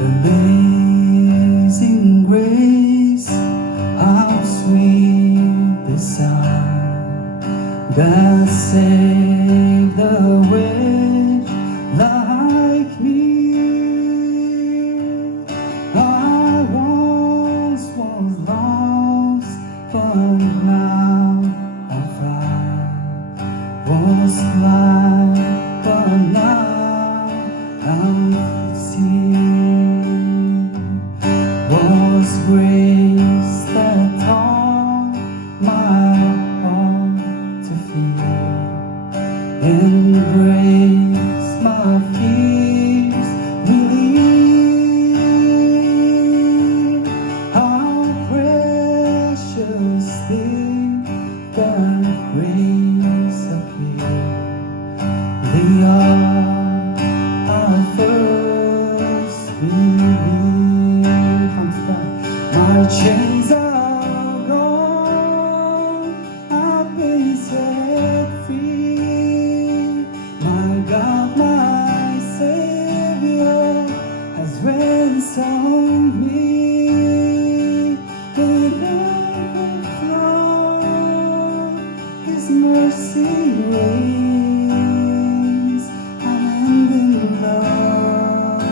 Amazing grace, how sweet the sound that saved a wretch like me. I once was lost, but now I'm found. Was blind, but now I'm seeing. Was grace that taught my heart to feel, embrace my fears, relieve. How precious thing that grace appeared. The hour I first believed. My chains are gone, I've been set free. My God, my Savior has ransomed me. And overflow His mercy reigns. I'm in love,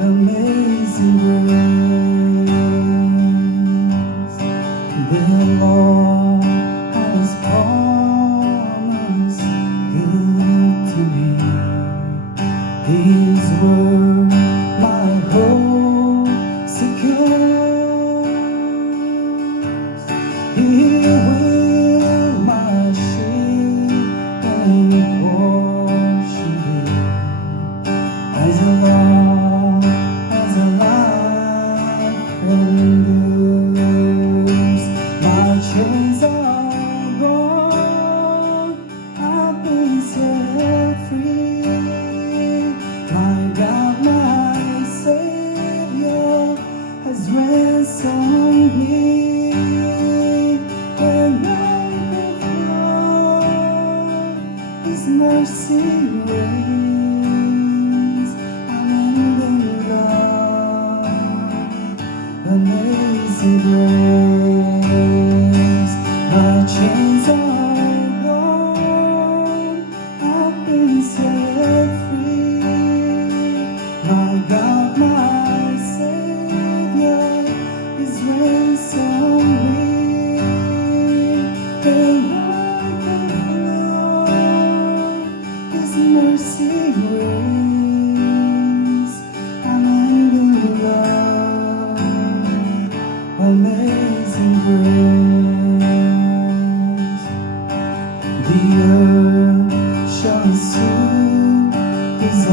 amazing grace. The Lord has promised good to me. His word my hope secures. He will my shield and portion be. As long as a life endures, my chains are gone, I've been set free. My God, my Savior has ransomed me. And overflow His mercy reigns. I'm in love, amazing grace. My chains are gone, I've been set free. My God, my Savior is ransomed me. And overflow His mercy reigns. I'm in love, amazing grace. The earth shall soon His